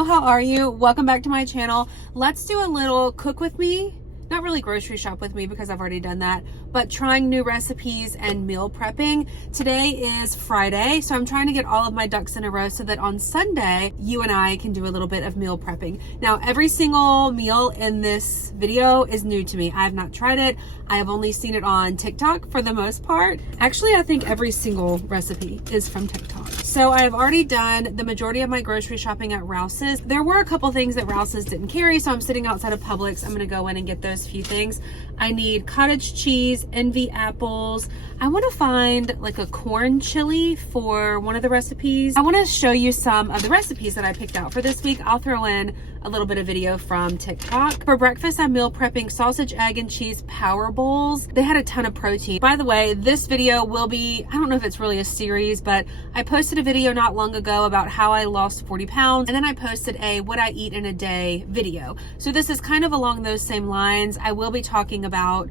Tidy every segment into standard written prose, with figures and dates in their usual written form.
Hello, how are you? Welcome back to my channel. Let's do a little cook with me. Not really grocery shop with me because I've already done that, but trying new recipes and meal prepping. Today is Friday, so I'm trying to get all of my ducks in a row so that on Sunday, you and I can do a little bit of meal prepping. Now, every single meal in this video is new to me. I have not tried it. I have only seen it on TikTok for the most part. Actually, I think every single recipe is from TikTok. So I have already done the majority of my grocery shopping at Rouse's. There were a couple things that Rouse's didn't carry, so I'm sitting outside of Publix. I'm gonna go in and get those few things. I need cottage cheese, envy apples. I want to find like a corn chili for one of the recipes. I want to show you some of the recipes that I picked out for this week. I'll throw in a little bit of video from TikTok. For breakfast, I'm meal prepping sausage, egg, and cheese power bowls. They had a ton of protein. By the way, this video will be, I don't know if it's really a series, but I posted a video not long ago about how I lost 40 pounds. And then I posted a what I eat in a day video. So this is kind of along those same lines. I will be talking about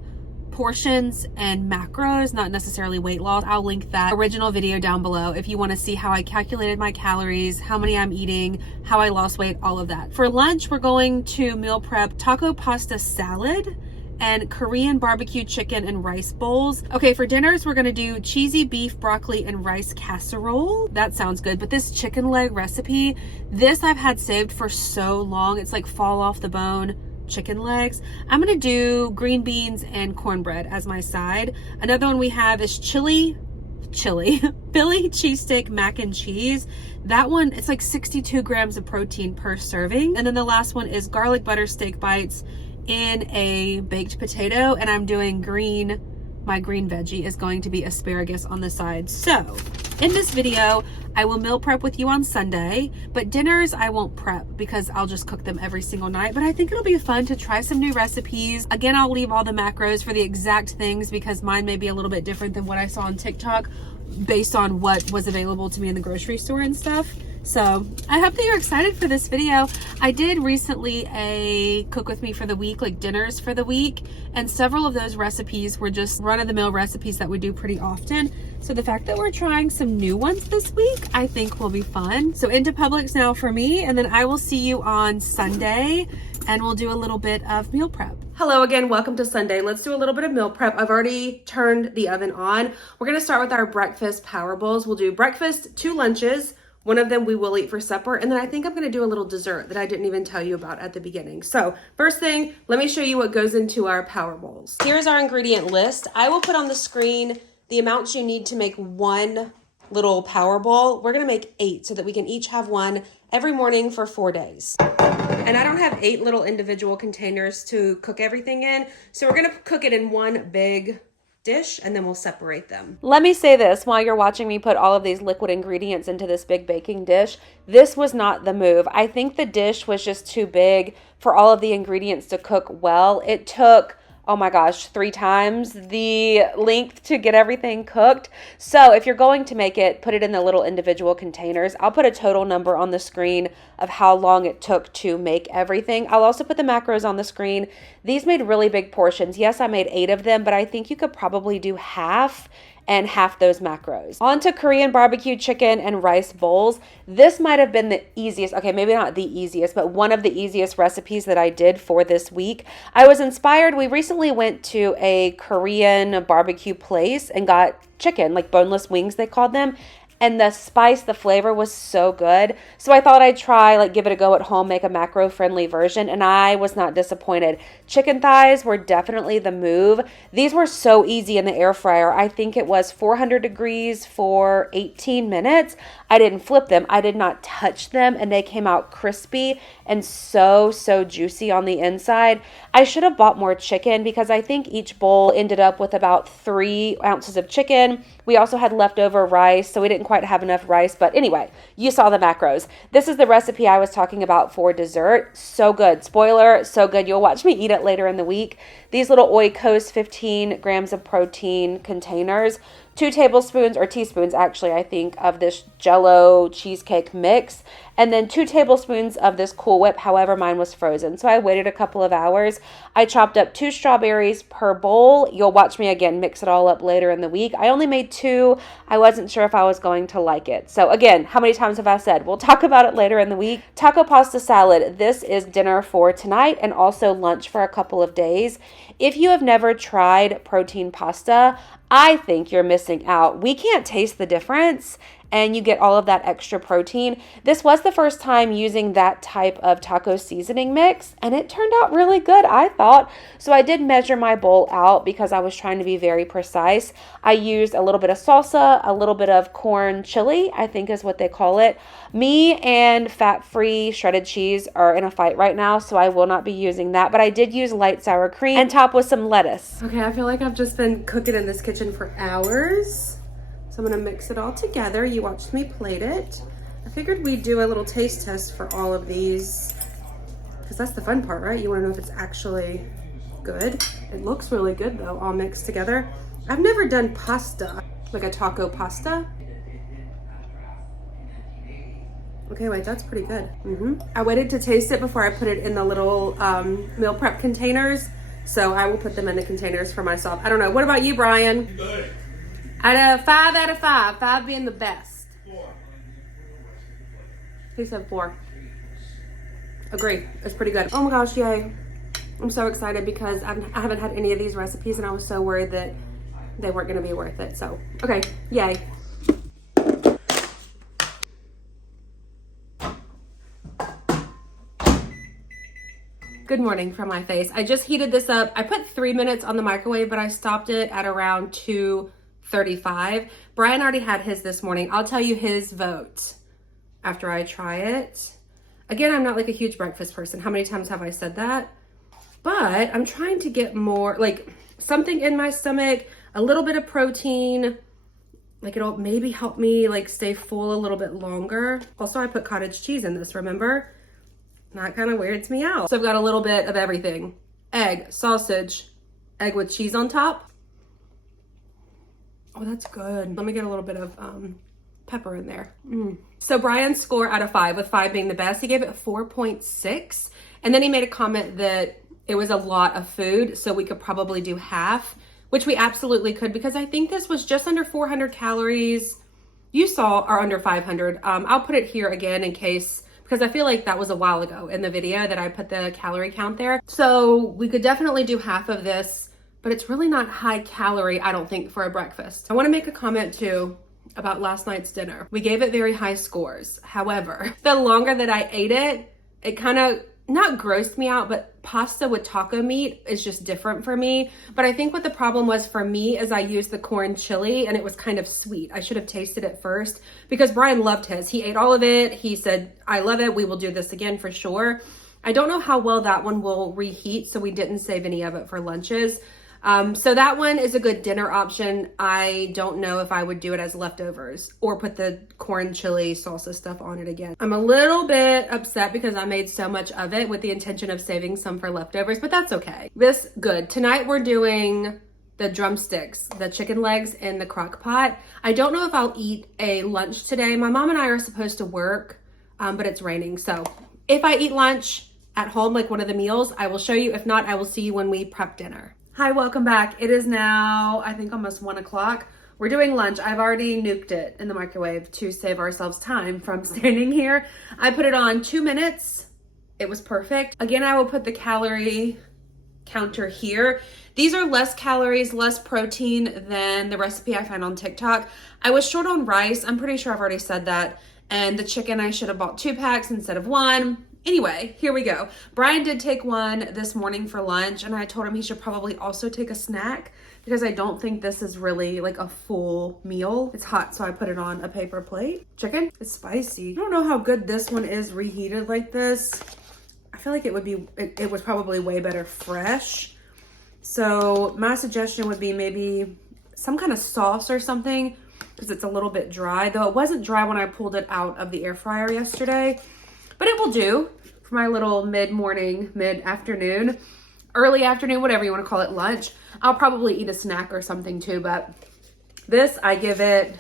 portions and macros, not necessarily weight loss. I'll link that original video down below if you want to see how I calculated my calories, how many I'm eating, how I lost weight, all of that. For lunch, we're going to meal prep taco pasta salad and Korean barbecue chicken and rice bowls. Okay, for dinners, we're gonna do cheesy beef, broccoli, and rice casserole. That sounds good, but this chicken leg recipe, this I've had saved for so long. It's like fall off the bone chicken legs. I'm gonna do green beans and cornbread as my side. Another one we have is Philly cheesesteak mac and cheese. That one, it's like 62 grams of protein per serving. And then the last one is garlic butter steak bites in a baked potato, and I'm doing my green veggie is going to be asparagus on the side. So in this video, I will meal prep with you on Sunday, but dinners I won't prep because I'll just cook them every single night. But I think it'll be fun to try some new recipes. Again, I'll leave all the macros for the exact things because mine may be a little bit different than what I saw on TikTok based on what was available to me in the grocery store and stuff. So I hope that you're excited for this video. I did recently a cook with me for the week, like dinners for the week, and several of those recipes were just run-of-the-mill recipes that we do pretty often. So the fact that we're trying some new ones this week, I think will be fun. So into Publix now for me, and then I will see you on Sunday and we'll do a little bit of meal prep. Hello again, welcome to Sunday. Let's do a little bit of meal prep. I've already turned the oven on. We're gonna start with our breakfast power bowls. We'll do breakfast, 2 lunches. One of them we will eat for supper. And then I think I'm gonna do a little dessert that I didn't even tell you about at the beginning. So first thing, let me show you what goes into our power bowls. Here's our ingredient list. I will put on the screen the amounts you need to make one little power bowl. We're gonna make 8 so that we can each have one every morning for 4 days. And I don't have 8 little individual containers to cook everything in. So we're gonna cook it in one big dish and then we'll separate them. Let me say this while you're watching me put all of these liquid ingredients into this big baking dish. This was not the move. I think the dish was just too big for all of the ingredients to cook well. It took, oh my gosh, 3 times the length to get everything cooked. So if you're going to make it, put it in the little individual containers. I'll put a total number on the screen of how long it took to make everything. I'll also put the macros on the screen. These made really big portions. Yes, I made 8 of them, but I think you could probably do half and half those macros. On to Korean barbecue chicken and rice bowls. This might have been the easiest, okay, maybe not the easiest, but one of the easiest recipes that I did for this week. I was inspired. We recently went to a Korean barbecue place and got chicken, like boneless wings they called them. And the spice, the flavor was so good. So I thought I'd try, like give it a go at home, make a macro-friendly version, and I was not disappointed. Chicken thighs were definitely the move. These were so easy in the air fryer. I think it was 400 degrees for 18 minutes. I didn't flip them. I did not touch them, and they came out crispy and so juicy on the inside. I should have bought more chicken because I think each bowl ended up with about 3 ounces of chicken. We also had leftover rice, so we didn't quite have enough rice. But anyway, you saw the macros. This is the recipe I was talking about for dessert. So good. Spoiler, so good. You'll watch me eat it later in the week. These little Oikos 15 grams of protein containers, 2 tablespoons or teaspoons actually, I think, of this Jello cheesecake mix. and then 2 tablespoons of this Cool Whip. However, mine was frozen, so I waited a couple of hours. I chopped up 2 strawberries per bowl. You'll watch me again mix it all up later in the week. I only made 2. I wasn't sure if I was going to like it. So again, how many times have I said we'll talk about it later in the week? Taco pasta salad. This is dinner for tonight and also lunch for a couple of days. If you have never tried protein pasta, I think you're missing out. We can't taste the difference, and you get all of that extra protein. This was the first time using that type of taco seasoning mix, and it turned out really good, I thought. So I did measure my bowl out because I was trying to be very precise. I used a little bit of salsa, a little bit of corn chili, I think is what they call it. Me and fat-free shredded cheese are in a fight right now, so I will not be using that, but I did use light sour cream and top with some lettuce. Okay, I feel like I've just been cooking in this kitchen for hours. So I'm gonna mix it all together. You watched me plate it. I figured we'd do a little taste test for all of these, because that's the fun part, right? You wanna know if it's actually good. It looks really good though, all mixed together. I've never done pasta, like a taco pasta. Okay, wait, that's pretty good. I waited to taste it before I put it in the little meal prep containers. So I will put them in the containers for myself. I don't know, what about you, Brian? Good. Out of 5, 5 being the best. 4. He said 4. Agree, it's pretty good. Oh my gosh, yay. I'm so excited because I haven't had any of these recipes and I was so worried that they weren't gonna be worth it. So, okay, yay. Good morning from my face. I just heated this up. I put 3 minutes on the microwave, but I stopped it at around 2:35. Brian already had his this morning. I'll tell you his vote after I try it. Again, I'm not like a huge breakfast person. How many times have I said that? But I'm trying to get more, like something in my stomach, a little bit of protein, like it'll maybe help me like stay full a little bit longer. Also, I put cottage cheese in this, remember? That kind of weirds me out. So I've got a little bit of everything. Egg, sausage, egg with cheese on top. Oh, that's good. Let me get a little bit of pepper in there. So Brian's score out of 5, with 5 being the best, he gave it 4.6. And then he made a comment that it was a lot of food, so we could probably do half, which we absolutely could, because I think this was just under 400 calories. You saw are under 500. I'll put it here again in case, because I feel like that was a while ago in the video that I put the calorie count there. So we could definitely do half of this, but it's really not high calorie, I don't think, for a breakfast. I wanna make a comment too about last night's dinner. We gave it very high scores. However, the longer that I ate it, it kind of, not grossed me out, but pasta with taco meat is just different for me. But I think what the problem was for me is I used the corn chili and it was kind of sweet. I should have tasted it first because Brian loved his. He ate all of it. He said, I love it. We will do this again for sure. I don't know how well that one will reheat, so we didn't save any of it for lunches. So that one is a good dinner option. I don't know if I would do it as leftovers or put the corn chili salsa stuff on it again. I'm a little bit upset because I made so much of it with the intention of saving some for leftovers, but that's okay. This good. Tonight we're doing the drumsticks, the chicken legs in the crock pot. I don't know if I'll eat a lunch today. My mom and I are supposed to work, but it's raining. So if I eat lunch at home, like one of the meals, I will show you. If not, I will see you when we prep dinner. Hi, welcome back. It is now, I think, almost 1 o'clock. We're doing lunch. I've already nuked it in the microwave to save ourselves time from standing here. I put it on 2 minutes. It was perfect. Again, I will put the calorie counter here. These are less calories, less protein than the recipe I found on TikTok. I was short on rice. I'm pretty sure I've already said that. And the chicken, I should have bought 2 packs instead of 1. Anyway, here we go. Brian did take one this morning for lunch, and I told him he should probably also take a snack because I don't think this is really like a full meal. It's hot, so I put it on a paper plate. Chicken is spicy. I don't know how good this one is reheated like this. I feel like it would be, it was probably way better fresh. So my suggestion would be maybe some kind of sauce or something because it's a little bit dry, though it wasn't dry when I pulled it out of the air fryer yesterday. But it will do for my little mid-morning, mid-afternoon, early afternoon, whatever you want to call it, lunch. I'll probably eat a snack or something too, but this, I give it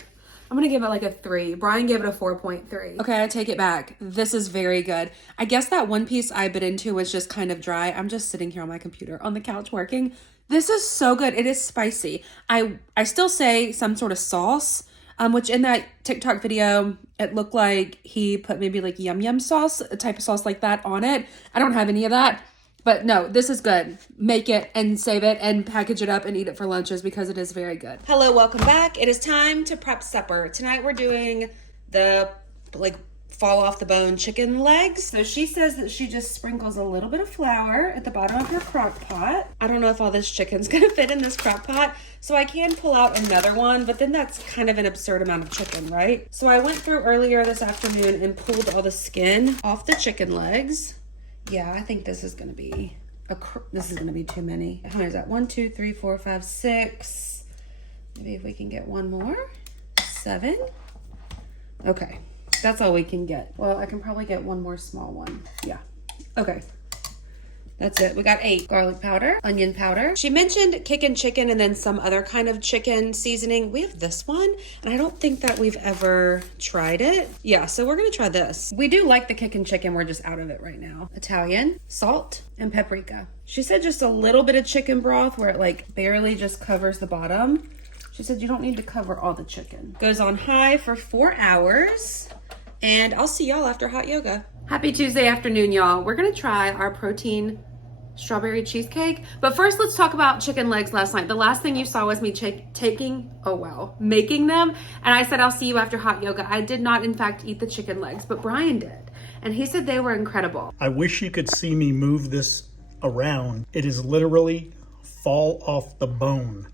I'm gonna give it like a 3. Brian gave it a 4.3. Okay, I take it back. This is very good. I guess that one piece I bit into was just kind of dry. I'm just sitting here on my computer on the couch working. This is so good. It is spicy. I still say some sort of sauce, which in that TikTok video, it looked like he put maybe like yum yum sauce, a type of sauce like that on it. I don't have any of that. But no, this is good. Make it and save it and package it up and eat it for lunches because it is very good. Hello, welcome back. It is time to prep supper. Tonight we're doing the fall off the bone chicken legs. So she says that she just sprinkles a little bit of flour at the bottom of your crock pot. I don't know if all this chicken's gonna fit in this crock pot, so I can pull out another one, but then that's kind of an absurd amount of chicken, right? So I went through earlier this afternoon and pulled all the skin off the chicken legs. Yeah, I think this is gonna be too many. How many is that? 1, 2, 3, 4, 5, 6. Maybe if we can get one more. 7. Okay, that's all we can get. Well, I can probably get one more small one. Yeah, okay. That's it. We got 8. Garlic powder, onion powder. She mentioned kickin' chicken and then some other kind of chicken seasoning. We have this one, and I don't think that we've ever tried it. Yeah, so we're gonna try this. We do like the kickin' chicken. We're just out of it right now. Italian, salt, and paprika. She said just a little bit of chicken broth where it like barely just covers the bottom. She said you don't need to cover all the chicken. Goes on high for 4 hours, and I'll see y'all after hot yoga. Happy Tuesday afternoon, y'all. We're gonna try our protein strawberry cheesecake. But first, let's talk about chicken legs last night. The last thing you saw was me making them. And I said, I'll see you after hot yoga. I did not, in fact, eat the chicken legs, but Brian did. And he said they were incredible. I wish you could see me move this around. It is literally fall off the bone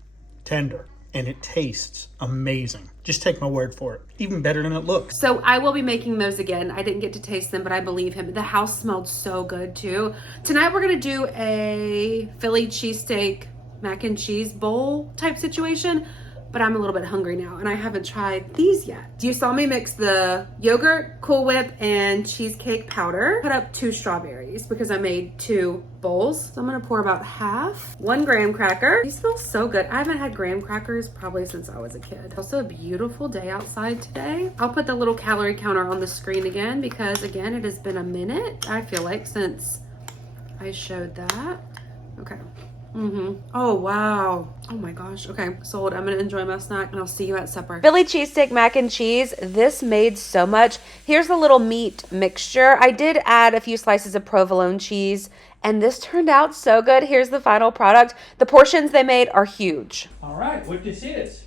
tender. And it tastes amazing. Just take my word for it. Even better than it looks. So I will be making those again. I didn't get to taste them, but I believe him. The house smelled so good too. Tonight we're gonna do a Philly cheesesteak mac and cheese bowl type situation, but I'm a little bit hungry now and I haven't tried these yet. You saw me mix the yogurt, Cool Whip, and cheesecake powder. Put up 2 strawberries because I made 2 bowls. So I'm gonna pour about half. 1 graham cracker. These smell so good. I haven't had graham crackers probably since I was a kid. Also a beautiful day outside today. I'll put the little calorie counter on the screen again because again, it has been a minute, I feel like, since I showed that. Okay. Oh, wow. Oh my gosh. Okay, sold. I'm gonna enjoy my snack and I'll see you at supper. Philly cheesesteak mac and cheese. This made so much. Here's the little meat mixture. I did add a few slices of provolone cheese and this turned out so good. Here's the final product. The portions they made are huge. All right, what this is?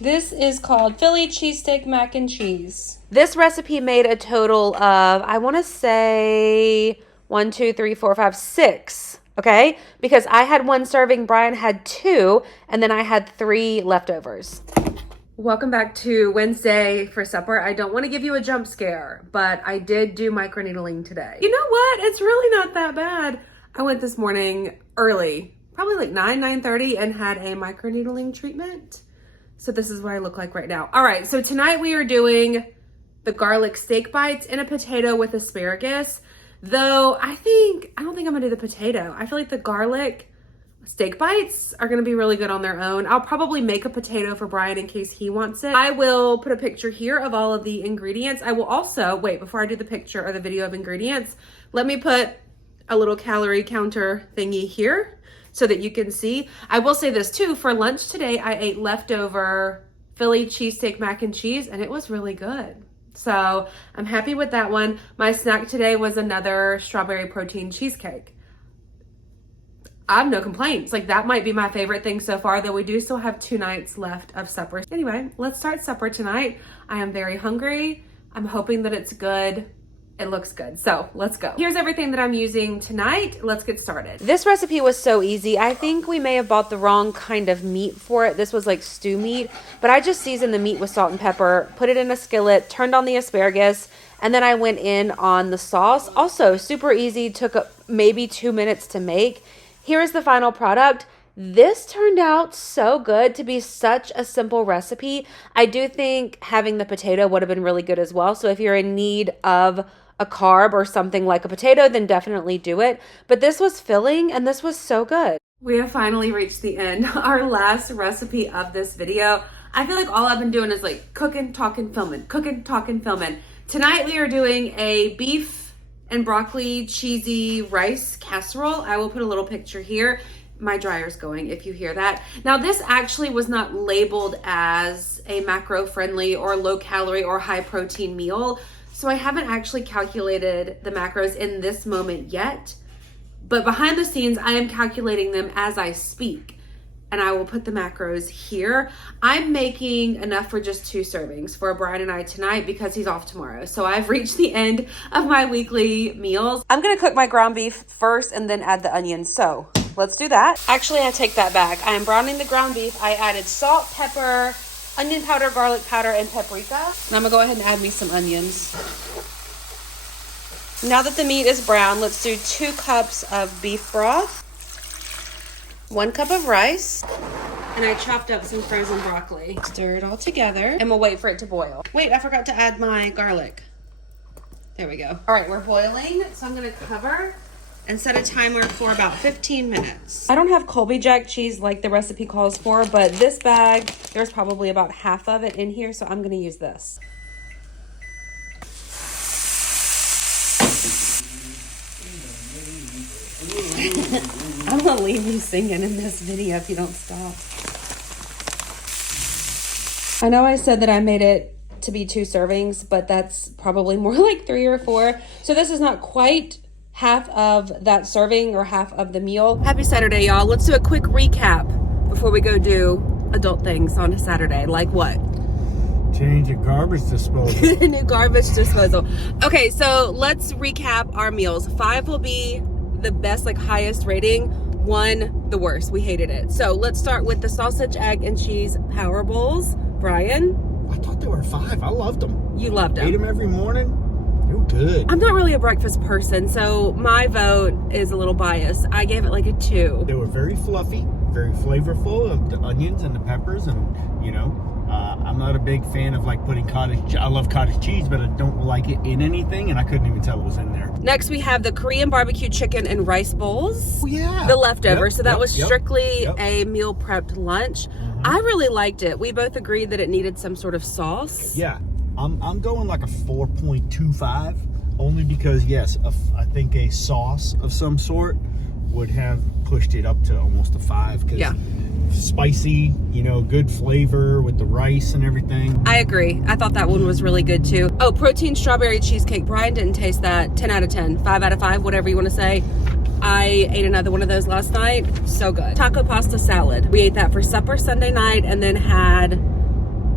This is called Philly cheesesteak mac and cheese. This recipe made a total of, I wanna say 1, 2, 3, 4, 5, 6. Okay, because I had 1 serving, Brian had 2, and then I had 3 leftovers. Welcome back to Wednesday for supper. I don't want to give you a jump scare, but I did do microneedling today. You know what? It's really not that bad. I went this morning early, probably like 9:30, and had a microneedling treatment. So this is what I look like right now. All right, so tonight we are doing the garlic steak bites in a potato with asparagus. Though I don't think I'm gonna do the potato. I feel like the garlic steak bites are gonna be really good on their own. I'll probably make a potato for Brian in case he wants it. I will put a picture here of all of the ingredients. I will also, wait, before I do the picture or the video of ingredients, let me put a little calorie counter thingy here so that you can see. I will say this too, for lunch today, I ate leftover Philly cheesesteak mac and cheese and it was really good. So I'm happy with that one. My snack today was another strawberry protein cheesecake. I have no complaints. Like that might be my favorite thing so far, though we do still have 2 nights left of supper. Anyway, let's start supper tonight. I am very hungry. I'm hoping that it's good. It looks good. So let's go. Here's everything that I'm using tonight. Let's get started. This recipe was so easy. I think we may have bought the wrong kind of meat for it. This was like stew meat, but I just seasoned the meat with salt and pepper, put it in a skillet, turned on the asparagus, and then I went in on the sauce. Also super easy, took maybe 2 minutes to make. Here's the final product. This turned out so good to be such a simple recipe. I do think having the potato would have been really good as well. So if you're in need of a carb or something like a potato, then definitely do it. But this was filling and this was so good. We have finally reached the end, our last recipe of this video. I feel like all I've been doing is like cooking, talking, filming, cooking, talking, filming. Tonight we are doing a beef and broccoli cheesy rice casserole. I will put a little picture here. My dryer's going if you hear that. Now this actually was not labeled as a macro friendly or low calorie or high protein meal. So I haven't actually calculated the macros in this moment yet. But behind the scenes, I am calculating them as I speak. And I will put the macros here. I'm making enough for just 2 servings for Brian and I tonight because he's off tomorrow. So I've reached the end of my weekly meals. I'm gonna cook my ground beef first and then add the onions. So let's do that. Actually, I take that back. I am browning the ground beef. I added salt, pepper, onion powder, garlic powder, and paprika. And I'm gonna go ahead and add me some onions. Now that the meat is brown, let's do 2 cups of beef broth. 1 cup of rice, and I chopped up some frozen broccoli. Stir it all together, and we'll wait for it to boil. Wait, I forgot to add my garlic. There we go. All right, we're boiling, so I'm gonna cover and set a timer for about 15 minutes. I don't have Colby Jack cheese like the recipe calls for, but this bag, there's probably about half of it in here, so I'm gonna use this. I'm gonna leave you singing in this video if you don't stop. I know I said that I made it to be 2 servings, but that's probably more like 3 or 4. So this is not quite half of that serving or half of the meal. Happy Saturday, y'all. Let's do a quick recap before we go do adult things on a Saturday. Like what? Change a garbage disposal. New garbage disposal. Okay, so let's recap our meals. 5 will be the best, like highest rating. 1, the worst. We hated it. So let's start with the sausage, egg, and cheese power bowls. Brian? I thought they were 5. I loved them. You loved them. Ate them every morning. They were good. I'm not really a breakfast person, so my vote is a little biased. I gave it like a 2. They were very fluffy, very flavorful of the onions and the peppers, and you know, I'm not a big fan of like putting cottage. I love cottage cheese, but I don't like it in anything, and I couldn't even tell it was in there. Next, we have the Korean barbecue chicken and rice bowls. Oh, yeah. The leftovers. Yep, so that was strictly yep. a meal prepped lunch. I really liked it. We both agreed that it needed some sort of sauce. Yeah, I'm going like a 4.25, only because yes, I think a sauce of some sort would have pushed it up to almost a 5. Cause spicy, you know, good flavor with the rice and everything. I agree. I thought that one was really good too. Oh, protein strawberry cheesecake. Brian didn't taste that. 10 out of 10, 5 out of 5, whatever you want to say. I ate another one of those last night. So good. Taco pasta salad. We ate that for supper Sunday night and then had...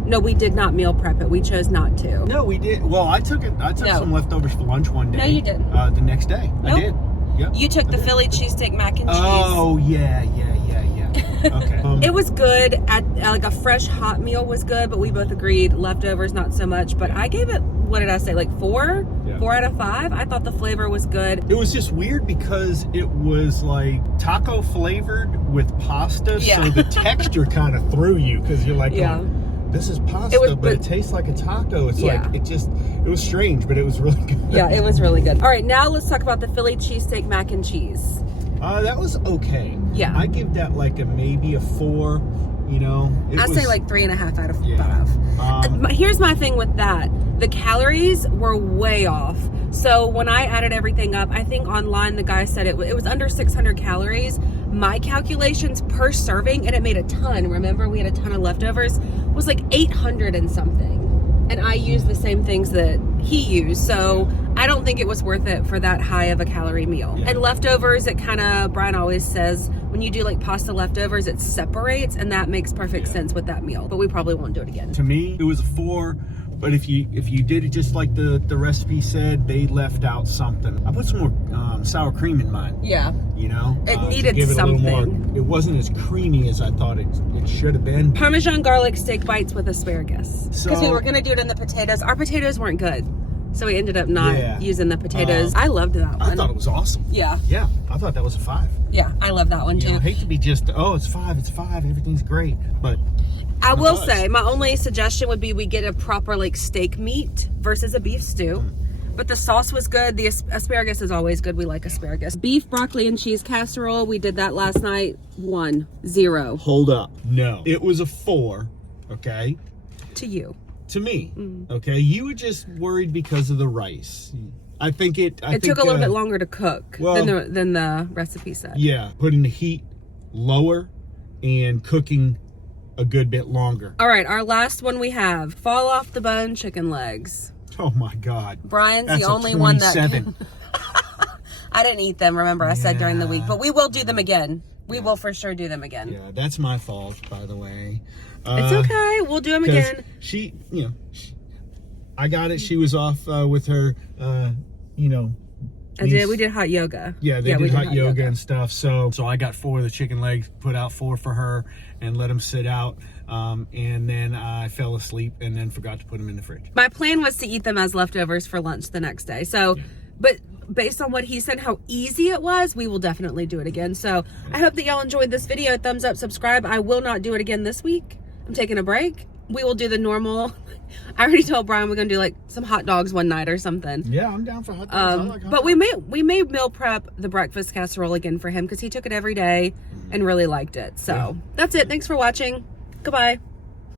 No, we did not meal prep it. We chose not to. No, we did. Well, I took some leftovers for lunch one day. No, you didn't. The next day. Nope. I did. Yep. You took the Philly cheesesteak mac and cheese. Oh, yeah. Okay. It was good. Like a fresh hot meal was good, but we both agreed leftovers not so much. But I gave it, what did I say, like 4? Yeah. 4 out of 5. I thought the flavor was good. It was just weird because it was like taco flavored with pasta, so the texture kind of threw you because you're like, this is pasta, but it tastes like a taco. It's like, it was strange, but it was really good. Yeah, it was really good. All right, now let's talk about the Philly cheesesteak mac and cheese. That was okay. Yeah. I give that like maybe a 4, you know. I'd say like 3.5 out of 5. Here's my thing with that. The calories were way off. So when I added everything up, I think online the guy said it was under 600 calories. My calculations per serving, and it made a ton. Remember, we had a ton of leftovers, was like 800 and something. And I used the same things that he used. So I don't think it was worth it for that high of a calorie meal. Yeah. And leftovers, it kind of, Brian always says, when you do like pasta leftovers, it separates, and that makes perfect sense with that meal. But we probably won't do it again. To me, it was a 4. But if you did it just like the recipe said, they left out something. I put some more sour cream in mine. Yeah. You know? It needed something. A little more, it wasn't as creamy as I thought it should have been. Parmesan garlic steak bites with asparagus. Because we were going to do it in the potatoes. Our potatoes weren't good. So we ended up not using the potatoes. I loved that one. I thought it was awesome. Yeah. Yeah. I thought that was a 5. Yeah, I love that one too. I hate to be just, it's 5, everything's great. But I will say, my only suggestion would be we get a proper like steak meat versus a beef stew. But the sauce was good. The asparagus is always good. We like asparagus. Beef, broccoli, and cheese casserole. We did that last night. 1, 0. Hold up. No. It was a 4. okay? To you. To me, okay? You were just worried because of the rice. I think it Took a little bit longer to cook well, than the recipe said. Yeah, putting the heat lower and cooking a good bit longer. All right, our last one we have, fall off the bone chicken legs. Oh my God. Brian's That's the only one that... 27. I didn't eat them, remember I said during the week, but we will do them again. We will for sure do them again. Yeah, that's my fault, by the way. It's okay, we'll do them again. She, I got it. She was off with her, We did hot yoga. Yeah, they did hot yoga and stuff. So I got 4 of the chicken legs, put out 4 for her, and let them sit out. And then I fell asleep and then forgot to put them in the fridge. My plan was to eat them as leftovers for lunch the next day. So, but based on what he said, how easy it was, we will definitely do it again. So I hope that y'all enjoyed this video. Thumbs up, subscribe. I will not do it again this week. I'm taking a break. We will do the normal. I already told Brian we're gonna do like some hot dogs one night or something. Yeah, I'm down for hot dogs. I like hot but dogs. we may meal prep the breakfast casserole again for him because he took it every day and really liked it. So that's it. Thanks for watching. Goodbye.